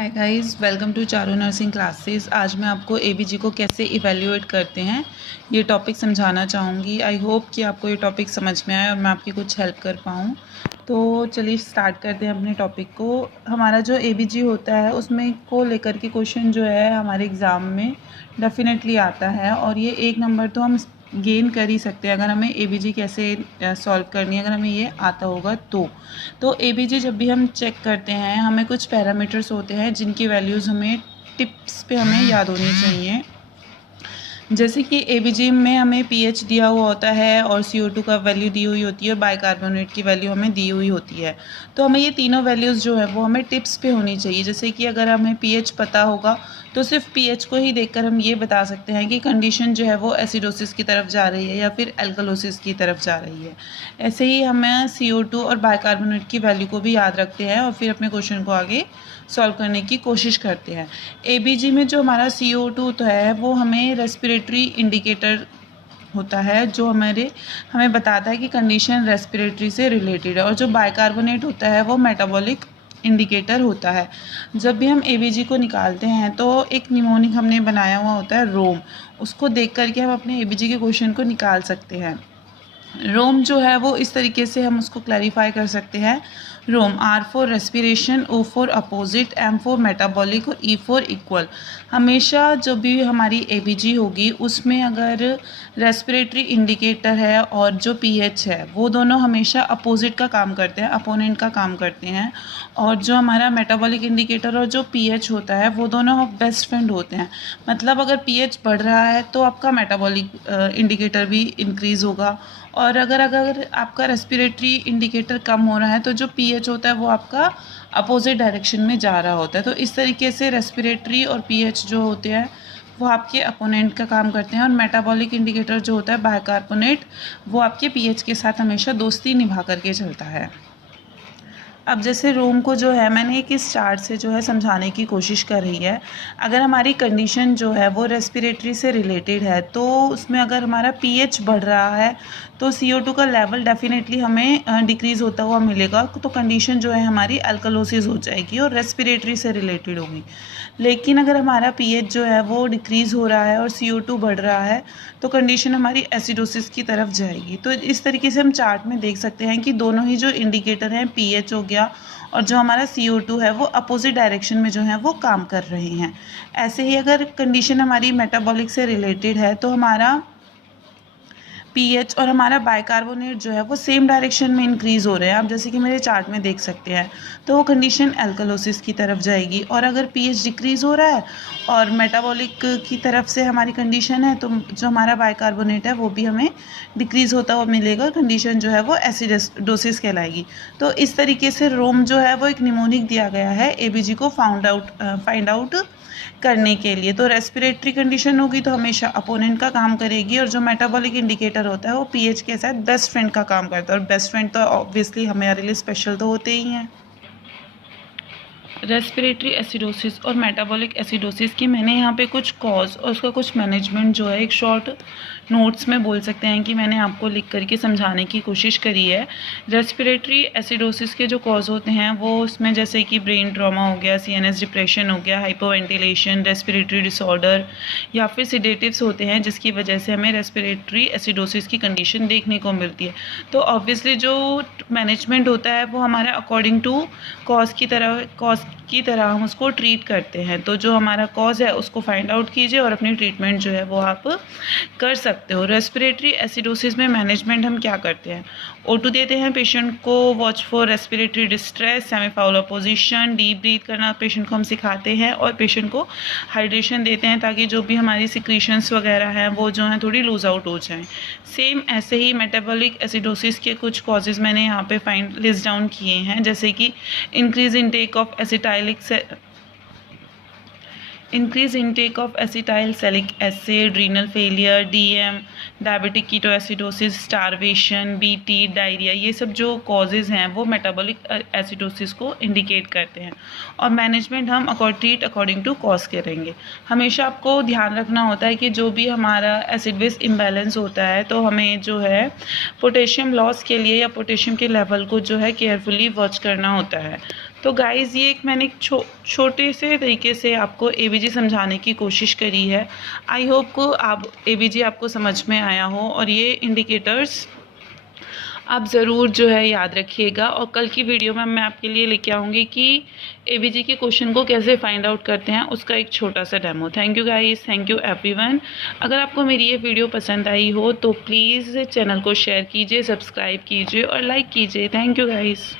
Hi guys, welcome to Charu nursing classes. आज मैं आपको एबीजी को कैसे इवैल्यूएट करते हैं ये टॉपिक समझाना चाहूँगी। आई होप कि आपको ये टॉपिक समझ में आए और मैं आपकी कुछ हेल्प कर पाऊँ। तो चलिए स्टार्ट करते हैं अपने टॉपिक को। हमारा जो एबीजी होता है उसमें को लेकर के क्वेश्चन जो है हमारे एग्ज़ाम में डेफिनेटली आता है और ये 1 नंबर तो हम गेन कर ही सकते हैं अगर हमें एबीजी कैसे सॉल्व करनी है, अगर हमें ये आता होगा तो एबीजी जब भी हम चेक करते हैं हमें कुछ पैरामीटर्स होते हैं जिनकी वैल्यूज़ हमें टिप्स पे हमें याद होनी चाहिए। जैसे कि एबीजी में हमें पीएच दिया हुआ होता है और CO2 का वैल्यू दी हुई होती है और बाइकार्बोनेट की वैल्यू हमें दी हुई होती है। तो हमें ये तीनों वैल्यूज़ जो है वो हमें टिप्स पे होनी चाहिए। जैसे कि अगर हमें पीएच पता होगा तो सिर्फ पीएच को ही देखकर हम ये बता सकते हैं कि कंडीशन जो है वो एसिडोसिस की तरफ जा रही है या फिर एल्कलोसिस की तरफ जा रही है। ऐसे ही हमें CO2 और बाइकार्बोनेट की वैल्यू को भी याद रखते हैं और फिर अपने क्वेश्चन को आगे सॉल्व करने की कोशिश करते हैं। एबीजी में जो हमारा CO2 तो है वो हमें रेस्पिरेटरी इंडिकेटर होता है जो हमें बताता है कि कंडीशन रेस्पिरेटरी से रिलेटेड है, और जो बाइकार्बोनेट होता है वो मेटाबॉलिक इंडिकेटर होता है। जब भी हम एबीजी को निकालते हैं तो एक निमोनिक हमने बनाया हुआ होता है रोम, उसको देख करके हम अपने एबीजी के क्वेश्चन को निकाल सकते हैं। रोम जो है वो इस तरीके से हम उसको क्लैरिफाई कर सकते हैं। रोम R for respiration, O for opposite, M for metabolic और E फॉर इक्वल। हमेशा जब भी हमारी एबीजी होगी उसमें अगर रेस्पिरेटरी इंडिकेटर है और जो पीएच है वो दोनों हमेशा अपोजिट का काम करते हैं, अपोनेंट का काम करते हैं, और जो हमारा मेटाबॉलिक इंडिकेटर और जो पीएच होता है वो दोनों बेस्ट फ्रेंड होते हैं। मतलब अगर पीएच बढ़ रहा है तो आपका मेटाबॉलिक इंडिकेटर भी इंक्रीज़ होगा, और अगर आपका रेस्पिरेटरी इंडिकेटर कम हो रहा है तो जो पीएच होता है वो आपका अपोजिट डायरेक्शन में जा रहा होता है। तो इस तरीके से रेस्पिरेटरी और पीएच जो होते हैं वो आपके अपोनेंट का काम करते हैं, और मेटाबॉलिक इंडिकेटर जो होता है बाइकार्बोनेट वो आपके पीएच के साथ हमेशा दोस्ती निभा करके चलता है। अब जैसे रोम को जो है मैंने एक इस चार्ट से जो है समझाने की कोशिश कर रही है। अगर हमारी कंडीशन जो है वो रेस्पिरेटरी से रिलेटेड है तो उसमें अगर हमारा पीएच बढ़ रहा है तो CO2 का लेवल डेफिनेटली हमें डिक्रीज़ होता हुआ मिलेगा, तो कंडीशन जो है हमारी अल्कलोसिस हो जाएगी और रेस्पिरेटरी से रिलेटेड होगी। लेकिन अगर हमारा पीएच जो है वो डिक्रीज़ हो रहा है और CO2 बढ़ रहा है तो कंडीशन हमारी एसिडोसिस की तरफ जाएगी। तो इस तरीके से हम चार्ट में देख सकते हैं कि दोनों ही जो इंडिकेटर हैं, पीएच हो गया और जो हमारा CO2 है वो अपोजिट डायरेक्शन में जो है वो काम कर रहे हैं। ऐसे ही अगर कंडीशन हमारी मेटाबॉलिक से रिलेटेड है तो हमारा पीएच और हमारा बाइकार्बोनेट जो है वो सेम डायरेक्शन में इंक्रीज़ हो रहे हैं। आप जैसे कि मेरे चार्ट में देख सकते हैं तो वो कंडीशन एल्कलोसिस की तरफ जाएगी, और अगर पीएच डिक्रीज़ हो रहा है और मेटाबॉलिक की तरफ से हमारी कंडीशन है तो जो हमारा बाइकार्बोनेट है वो भी हमें डिक्रीज़ होता हुआ मिलेगा, कंडीशन जो है वो एसिडोसिस कहलाएगी। तो इस तरीके से रोम जो है वो एक निमोनिक दिया गया है एबीजी को फाइंड आउट करने के लिए। तो रेस्पिरेटरी कंडीशन होगी तो हमेशा अपोनेंट का काम करेगी, और जो मेटाबॉलिक इंडिकेटर होता है वो पीएच के साथ बेस्ट फ्रेंड का काम करता है, और बेस्ट फ्रेंड तो ऑब्वियसली हमारे लिए स्पेशल तो होते ही हैं। रेस्पिरेटरी एसिडोसिस और मेटाबॉलिक एसिडोसिस की मैंने यहाँ पे कुछ कॉज और उसका कुछ मैनेजमेंट जो है एक शॉर्ट नोट्स में बोल सकते हैं कि मैंने आपको लिख करके समझाने की कोशिश करी है। रेस्पिरेटरी एसिडोसिस के जो कॉज होते हैं वो उसमें जैसे कि ब्रेन ट्रॉमा हो गया, CNS डिप्रेशन हो गया, हाइपोवेंटिलेशन, रेस्पिरेटरी डिसऑर्डर या फिर सिडेटिव्स होते हैं जिसकी वजह से हमें रेस्पिरेटरी एसिडोसिस की कंडीशन देखने को मिलती है। तो ऑब्वियसली जो मैनेजमेंट होता है वो हमारा अकॉर्डिंग टू कॉज की तरह हम उसको ट्रीट करते हैं। तो जो हमारा कॉज है उसको फाइंड आउट कीजिए और अपनी ट्रीटमेंट जो है वो आप कर सकते हो। रेस्पिरेटरी एसिडोसिस में मैनेजमेंट हम क्या करते हैं? O2 देते हैं पेशेंट को, watch for respiratory distress, semi Fowler position, deep breath करना पेशेंट को हम सिखाते हैं, और पेशेंट को हाइड्रेशन देते हैं ताकि जो भी हमारी सिक्रीशंस वगैरह हैं वो जो हैं थोड़ी लूज आउट हो जाएं। सेम ऐसे ही मेटाबॉलिक एसिडोसिस के कुछ कॉजेज़ मैंने यहाँ पे लिस्ट डाउन किए हैं, जैसे कि increase intake of acetyl salicylic acid, renal failure, DM, diabetic ketoacidosis, starvation, BT, diarrhoea, ये सब जो कॉजेज़ हैं वो मेटाबॉलिक एसिडोसिस को इंडिकेट करते हैं, और मैनेजमेंट हम ट्रीट अकॉर्डिंग टू कॉज करेंगे। हमेशा आपको ध्यान रखना होता है कि जो भी हमारा एसिड बेस इम्बैलेंस होता है तो हमें जो है पोटेशियम लॉस के लिए या पोटेशियम के लेवल को जो है केयरफुली वॉच करना होता है। तो गाइज़ ये एक मैंने एक छोटे से तरीके से आपको एबीजी समझाने की कोशिश करी है। आई होप को आप एबीजी आपको समझ में आया हो, और ये इंडिकेटर्स आप ज़रूर जो है याद रखिएगा। और कल की वीडियो में मैं आपके लिए लेके आऊँगी कि एबीजी के क्वेश्चन को कैसे फाइंड आउट करते हैं, उसका एक छोटा सा demo. Thank you guys, thank you everyone. अगर आपको मेरी ये वीडियो पसंद आई हो तो प्लीज़ चैनल को शेयर कीजिए, सब्सक्राइब कीजिए और लाइक कीजिए। Thank you guys.